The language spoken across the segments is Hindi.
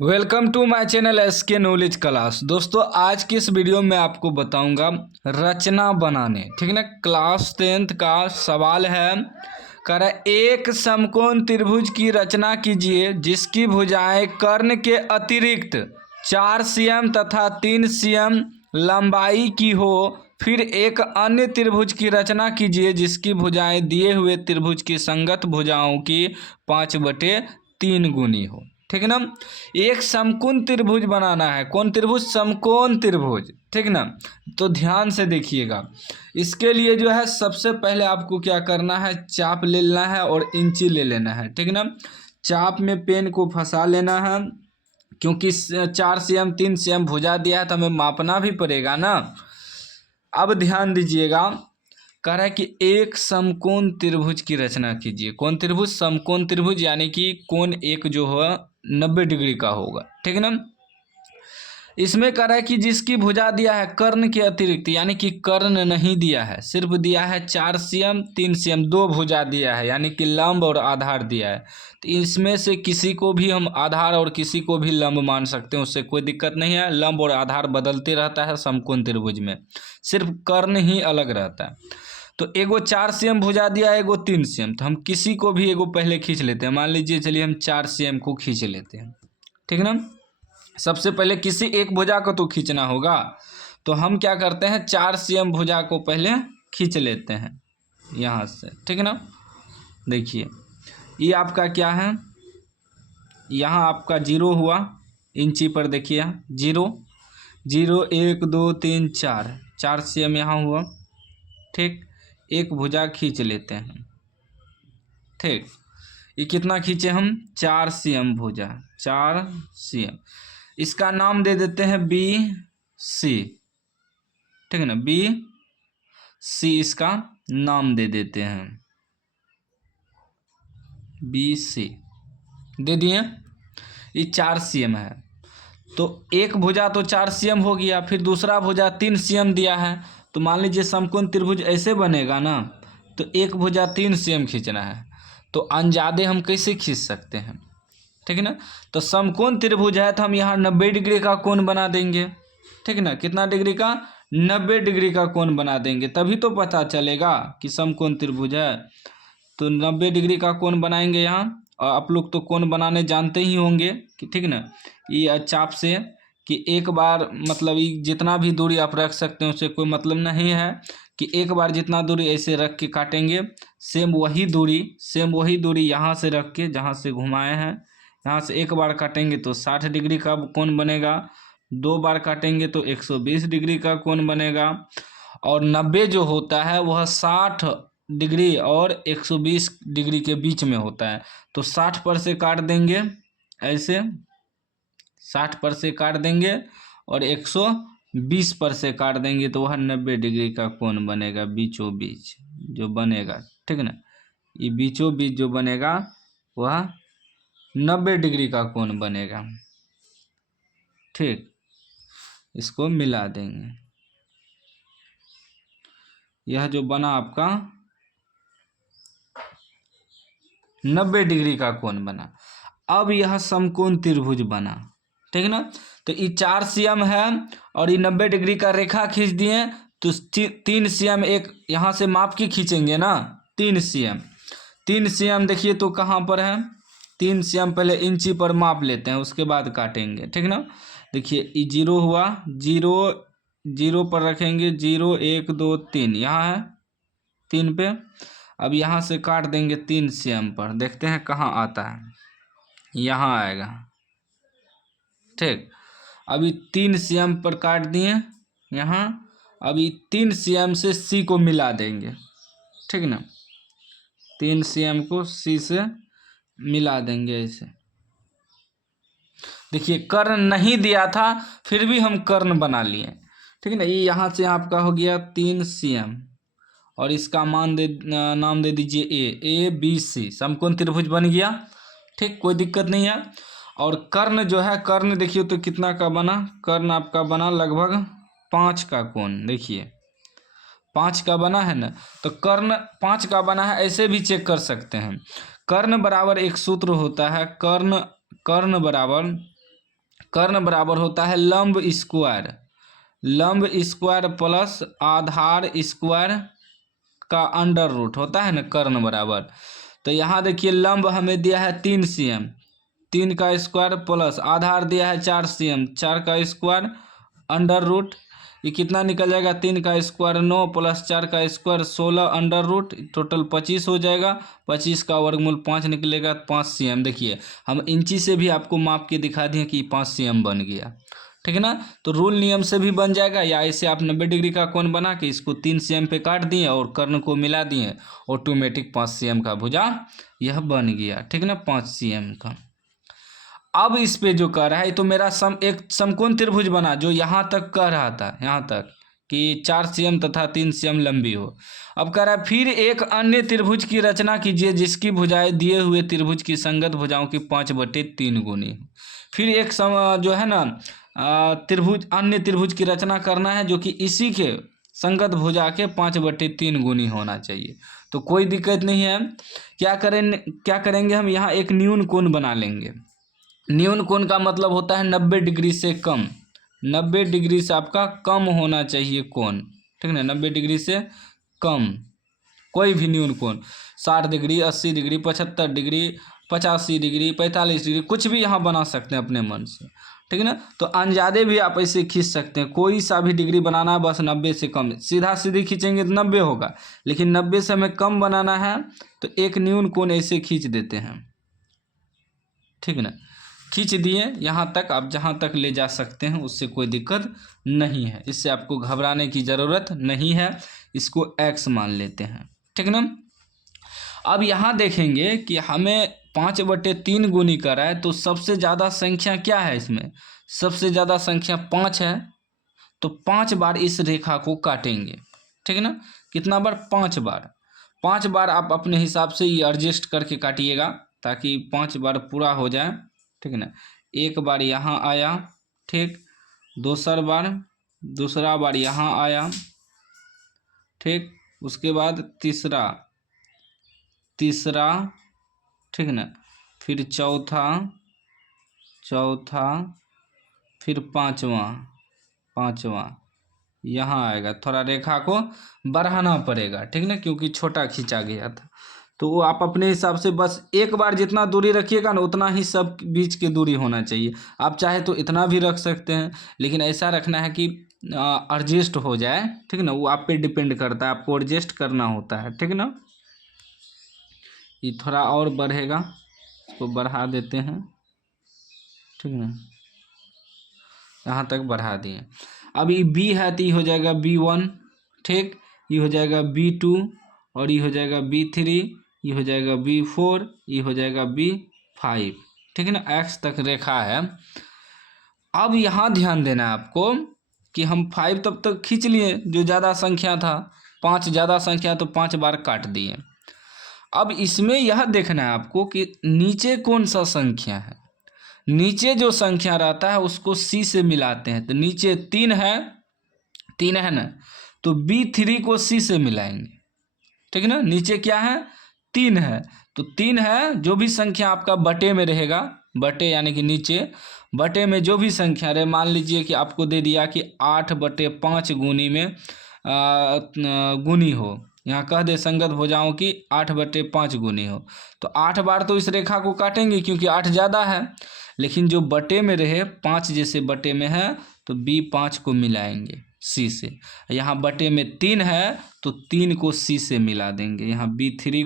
Welcome to my channel SK knowledge class. दोस्तों आज की इस वीडियो में आपको बताऊंगा रचना बनाने। ठीक है ना, क्लास 10th का सवाल है। कह रहा है एक समकोण त्रिभुज की रचना कीजिए जिसकी भुजाएं कर्ण के अतिरिक्त 4 cm तथा 3 cm लंबाई की हो। फिर एक अन्य त्रिभुज की रचना कीजिए जिसकी भुजाएं दिए हुए त्रिभुज की संगत भुजाओं की 5/3 गुनी हो। ठीक है ना, एक समकोण त्रिभुज बनाना है। कौन त्रिभुज? समकोण त्रिभुज। ठीक ना, तो ध्यान से देखिएगा। इसके लिए जो है सबसे पहले आपको क्या करना है, चाप ले लेना है और इंची ले लेना है। ठीक ना, चाप में पेन को फंसा लेना है क्योंकि 4 cm 3 cm भुजा दिया है तो हमें मापना भी पड़ेगा ना। अब ध्यान दीजिएगा, कह रहा है कि एक समकोण त्रिभुज की रचना कीजिए। कौन त्रिभुज? समकोण त्रिभुज, यानी कि कोण एक जो है 90 डिग्री का होगा। ठीक है ना, इसमें कह रहा है कि जिसकी भुजा दिया है कर्ण के अतिरिक्त, यानी कि कर्ण नहीं दिया है, सिर्फ दिया है 4 cm 3 cm, दो भुजा दिया है, यानी कि लंब और आधार दिया है। तो इसमें से किसी को भी हम आधार और किसी को भी लंब मान सकते हैं, उससे कोई दिक्कत नहीं है। लंब और आधार बदलते रहता है समकोण त्रिभुज में, सिर्फ कर्ण ही अलग रहता है। तो एगो 4 cm भुजा दिया है, एगो 3 cm, तो हम किसी को भी एगो पहले खींच लेते हैं। मान लीजिए चलिए हम 4 cm को खींच लेते हैं। ठीक ना, सबसे पहले किसी एक भुजा को तो खींचना होगा, तो हम क्या करते हैं 4 cm भुजा को पहले खींच लेते हैं यहाँ से। ठीक है ना, देखिए ये आपका क्या है, यहाँ आपका 0 हुआ, इंची पर देखिए 0 0 1 2 3 4 cm यहाँ हुआ। ठीक, एक भुजा खींच लेते हैं। ठीक, ये कितना खींचे हम? 4 cm भुजा, 4 cm। इसका नाम दे देते हैं बी सी। ठीक है ना, बी सी इसका नाम दे देते हैं, बी सी दे दिए। ये 4 cm है, तो एक भुजा तो 4 cm हो गया, फिर दूसरा भुजा 3 cm दिया है। तो मान लीजिए समकोण त्रिभुज ऐसे बनेगा ना, तो एक भुजा 3 cm खींचना है, तो अनजादे हम कैसे खींच सकते हैं? ठीक है ना, तो समकोण त्रिभुज है तो हम यहाँ 90 डिग्री का कोण बना देंगे। ठीक है ना, कितना डिग्री का? 90 डिग्री का कोण बना देंगे, तभी तो पता चलेगा कि समकोण त्रिभुज है। तो 90 डिग्री का कोण बनाएंगे यहाँ, और आप लोग तो कोण बनाने जानते ही होंगे कि ठीक ना, ये चाप से कि एक बार मतलब ये जितना भी दूरी आप रख सकते हैं उससे कोई मतलब नहीं है कि एक बार जितना दूरी ऐसे रख के काटेंगे, सेम वही दूरी यहाँ से रख के जहाँ से घुमाए हैं, यहाँ से एक बार काटेंगे तो 60 डिग्री का कोण बनेगा, 2 बार काटेंगे तो 120 डिग्री का कोण बनेगा। और 90 जो होता है वह 60 डिग्री और 120 डिग्री के बीच में होता है। तो 60 पर से काट देंगे, ऐसे 60 पर से काट देंगे और 120 पर से काट देंगे, तो वह 90 डिग्री का कोण बनेगा, बीचों बीच जो बनेगा। ठीक है ना, ये बीचों बीच जो बनेगा वह 90 डिग्री का कोण बनेगा। ठीक, इसको मिला देंगे, यह जो बना आपका 90 डिग्री का कोण बना। अब यह समकोण त्रिभुज बना। ठीक है ना, तो ये 4 cm है और ये 90 डिग्री का रेखा खींच दिए, तो 3 cm एक यहाँ से माप के खींचेंगे ना, 3 cm देखिए तो कहाँ पर है, 3 cm पहले इंची पर माप लेते हैं, उसके बाद काटेंगे। ठीक ना, देखिए ये 0 हुआ, 0 पर रखेंगे, 0 1 2 3 यहाँ है, 3 पे। अब यहाँ से काट देंगे 3 cm पर, देखते हैं कहाँ आता है, यहाँ आएगा। ठीक, अभी 3 cm पर काट दिए यहाँ, अभी 3 cm से सी को मिला देंगे। ठीक ना, 3 cm को सी से मिला देंगे ऐसे। देखिए कर्ण नहीं दिया था फिर भी हम कर्ण बना लिए। ठीक है ना, ये यहाँ से आपका हो गया 3 cm और इसका नाम दे दीजिए ए बी सी, समकोण त्रिभुज बन गया। ठीक, कोई दिक्कत नहीं है। और कर्ण जो है, कर्ण देखिए तो कितना का बना, कर्ण आपका बना लगभग 5 का कोण, देखिए 5 का बना है ना, तो कर्ण 5 का बना है, ऐसे भी चेक कर सकते हैं। कर्ण बराबर एक सूत्र होता है, कर्ण बराबर कर्ण बराबर होता है लंब स्क्वायर, लंब स्क्वायर प्लस आधार स्क्वायर का अंडर रूट होता है ना कर्ण बराबर। तो यहाँ देखिए लंब हमें दिया है 3 cm, 3 का स्क्वायर प्लस आधार दिया है 4 cm, 4 का स्क्वायर अंडर रूट, ये कितना निकल जाएगा 3 का स्क्वायर 9 प्लस 4 का स्क्वायर 16 अंडर रूट, टोटल 25 हो जाएगा। 25 का वर्गमूल 5 निकलेगा 5 cm। देखिए हम इंची से भी आपको माप के दिखा दिए कि 5 cm बन गया, ठीक है ना। तो रूल नियम से भी बन जाएगा, या ऐसे आप 90 डिग्री का कोण बना के इसको 3 cm पे काट दिए और कर्ण को मिला दिए, ऑटोमेटिक 5 cm का भुजा यह बन गया, ठीक है ना, 5 cm का। अब इस पे जो कह रहा है तो मेरा एक समकोण त्रिभुज बना जो यहाँ तक कह रहा था, यहाँ तक कि 4 cm तथा 3 cm लंबी हो। अब कह रहा है फिर एक अन्य त्रिभुज की रचना कीजिए जिसकी भुजाएं दिए हुए त्रिभुज की संगत भुजाओं की 5/3 गुनी हो। फिर एक जो है ना त्रिभुज, अन्य त्रिभुज की रचना करना है जो कि इसी के संगत भुजा के 5/3 गुनी होना चाहिए। तो कोई दिक्कत नहीं है, क्या करेंगे हम यहाँ एक न्यून कोण बना लेंगे। न्यून कोण का मतलब होता है 90 डिग्री से कम, 90 डिग्री से आपका कम होना चाहिए कोण, ठीक है ना, 90 डिग्री से कम कोई भी न्यून कोण, 60 degree 80 degree 75 degree 85 degree 45 degree कुछ भी यहाँ बना सकते हैं अपने मन से, ठीक है ना। तो अंजादे भी आप ऐसे खींच सकते हैं, कोई सा भी डिग्री बनाना है, बस 90 से कम, सीधा सीधी खींचेंगे तो 90 होगा, लेकिन 90 से हमें कम बनाना है तो एक न्यून कोण ऐसे खींच देते हैं, ठीक है ना। खींच दिए यहाँ तक, आप जहाँ तक ले जा सकते हैं उससे कोई दिक्कत नहीं है, इससे आपको घबराने की ज़रूरत नहीं है। इसको x मान लेते हैं, ठीक ना। अब यहाँ देखेंगे कि हमें 5/3 गुनी करा है, तो सबसे ज़्यादा संख्या क्या है इसमें, सबसे ज़्यादा संख्या 5 है, तो 5 बार इस रेखा को काटेंगे, ठीक है ना। कितना बार, 5 बार। 5 बार आप अपने हिसाब से ये एडजस्ट करके काटिएगा ताकि 5 बार पूरा हो जाए, ठीक है ना। एक बार यहाँ आया, ठीक, दूसरा बार यहाँ आया, ठीक, उसके बाद तीसरा, ठीक है ना, फिर चौथा, फिर पांचवा यहाँ आएगा। थोड़ा रेखा को बढ़ाना पड़ेगा, ठीक ना, क्योंकि छोटा खींचा गया था। तो वो आप अपने हिसाब से बस एक बार जितना दूरी रखिएगा ना उतना ही सब बीच की दूरी होना चाहिए। आप चाहे तो इतना भी रख सकते हैं, लेकिन ऐसा रखना है कि एडजस्ट हो जाए, ठीक ना, वो आप पे डिपेंड करता है, आपको एडजस्ट करना होता है, ठीक ना। ये थोड़ा और बढ़ेगा, इसको बढ़ा देते हैं, ठीक ना, यहाँ तक बढ़ा दिए। अब ये B है तो ये हो जाएगा B1, ठीक, ये हो जाएगा B2 और ये हो जाएगा B3, ये हो जाएगा B4, ये हो जाएगा B5, ठीक है ना, X तक रेखा है। अब यहाँ ध्यान देना है आपको कि हम 5 तब तक खींच लिए, जो ज़्यादा संख्या था, 5 ज़्यादा संख्या तो 5 बार काट दिए। अब इसमें यह देखना है आपको कि नीचे कौन सा संख्या है, नीचे जो संख्या रहता है उसको C से मिलाते हैं। तो नीचे 3 है ना, तो B3 को C से मिलाएंगे, ठीक है ना। नीचे क्या है, 3 है, तो 3 है, जो भी संख्या आपका बटे में रहेगा, बटे यानी कि नीचे बटे में जो भी संख्या रहे, मान लीजिए कि आपको दे दिया कि 8/5 गुनी में गुनी हो, यहाँ कह दे संगत भुजाओं की 8/5 गुनी हो, तो 8 बार तो इस रेखा को काटेंगे क्योंकि 8 ज़्यादा है, लेकिन जो बटे में रहे 5 जैसे बटे में है तो B5 को मिलाएंगे C से। यहाँ बटे में 3 है तो 3 को C से मिला देंगे, यहाँ B3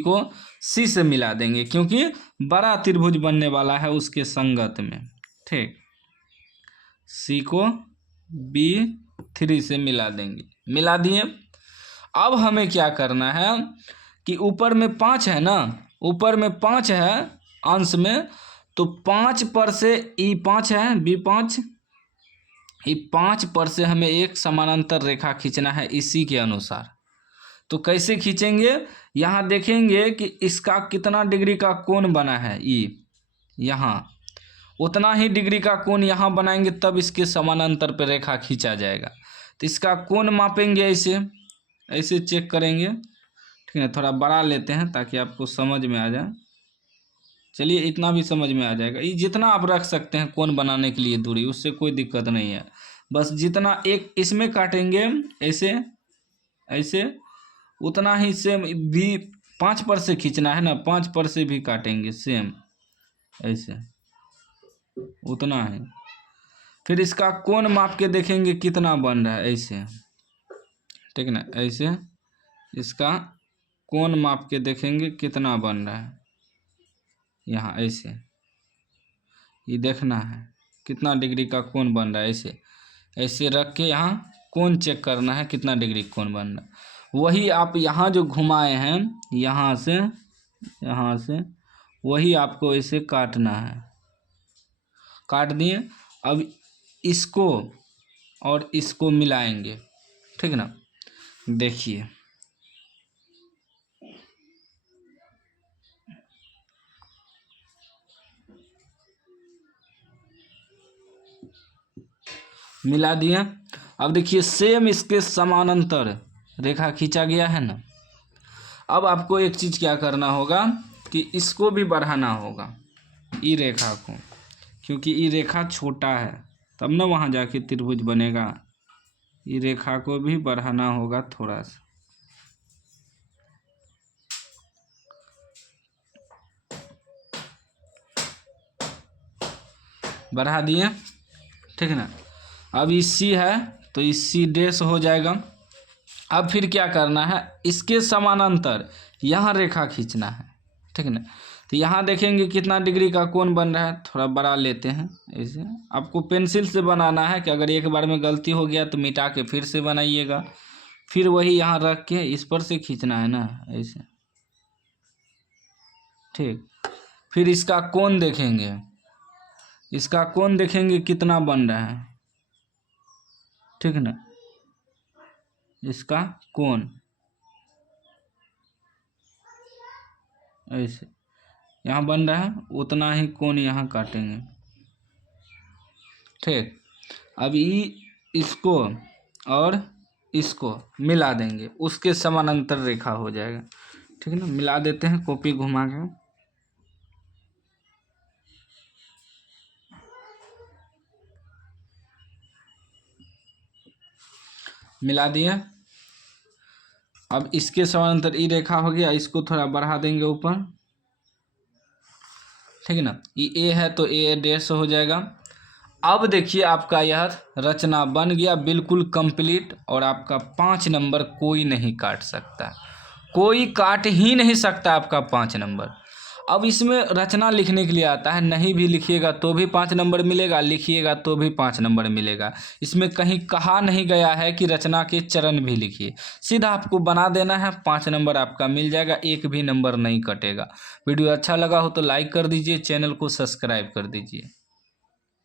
को C से मिला देंगे क्योंकि बड़ा त्रिभुज बनने वाला है उसके संगत में, ठीक। C को B3 से मिला देंगे, मिला दिए। अब हमें क्या करना है कि ऊपर में 5 है ना, ऊपर में 5 है अंश में, तो 5 पर से ई 5 है B5, ये 5 पर से हमें एक समानांतर रेखा खींचना है इसी के अनुसार। तो कैसे खींचेंगे, यहाँ देखेंगे कि इसका कितना डिग्री का कोण बना है, यहाँ उतना ही डिग्री का कोण यहाँ बनाएंगे तब इसके समानांतर पर रेखा खींचा जाएगा। तो इसका कोण मापेंगे, ऐसे चेक करेंगे, ठीक है। थोड़ा बड़ा लेते हैं ताकि आपको समझ में आ जाए, चलिए इतना भी समझ में आ जाएगा। ये जितना आप रख सकते हैं कोण बनाने के लिए दूरी, उससे कोई दिक्कत नहीं है। बस जितना एक इसमें काटेंगे ऐसे ऐसे, उतना ही सेम भी 5 पर से खींचना है ना, 5 पर से भी काटेंगे सेम ऐसे, उतना है। फिर इसका कोण माप के देखेंगे कितना बन रहा है ऐसे, ठीक ना, ऐसे इसका कोण माप के देखेंगे कितना बन रहा है यहाँ ऐसे, ये देखना है कितना डिग्री का कोण बन रहा है। ऐसे ऐसे रख के यहाँ कोण चेक करना है कितना डिग्री कोण बन रहा है। वही आप यहाँ जो घुमाए हैं यहाँ से वही आपको ऐसे काटना है। काट दिए। अब इसको और इसको मिलाएंगे, ठीक ना। देखिए मिला दिए। अब देखिए सेम इसके समानांतर रेखा खींचा गया है ना। अब आपको एक चीज़ क्या करना होगा कि इसको भी बढ़ाना होगा, ई रेखा को, क्योंकि ई रेखा छोटा है तब ना वहाँ जाके त्रिभुज बनेगा। ई रेखा को भी बढ़ाना होगा थोड़ा सा। बढ़ा दिए, ठीक ना। अब ई सी है तो ई सी डैश हो जाएगा। अब फिर क्या करना है, इसके समानांतर यहाँ रेखा खींचना है, ठीक ना। तो यहाँ देखेंगे कितना डिग्री का कोण बन रहा है। थोड़ा बड़ा लेते हैं ऐसे। आपको पेंसिल से बनाना है कि अगर एक बार में गलती हो गया तो मिटा के फिर से बनाइएगा। फिर वही यहाँ रख के इस पर से खींचना है ना ऐसे, ठीक। फिर इसका कोण देखेंगे, इसका कोण देखेंगे कितना बन रहा है, ठीक ना। इसका कोण ऐसे यहाँ बन रहा है, उतना ही कोण यहाँ काटेंगे, ठीक। अब इसको और इसको मिला देंगे, उसके समानांतर रेखा हो जाएगा, ठीक है ना। मिला देते हैं कॉपी घुमा के। मिला दिए। अब इसके समानांतर ई रेखा हो गया, इसको थोड़ा बढ़ा देंगे ऊपर, ठीक है ना। ये ए है तो ए डैश हो जाएगा। अब देखिए आपका यह रचना बन गया बिल्कुल कंप्लीट, और आपका 5 नंबर कोई नहीं काट सकता, कोई काट ही नहीं सकता आपका 5 नंबर। अब इसमें रचना लिखने के लिए आता है, नहीं भी लिखिएगा तो भी 5 नंबर मिलेगा, लिखिएगा तो भी 5 नंबर मिलेगा। इसमें कहीं कहा नहीं गया है कि रचना के चरण भी लिखिए, सीधा आपको बना देना है, 5 नंबर आपका मिल जाएगा, एक भी नंबर नहीं कटेगा। वीडियो अच्छा लगा हो तो लाइक कर दीजिए, चैनल को सब्सक्राइब कर दीजिए।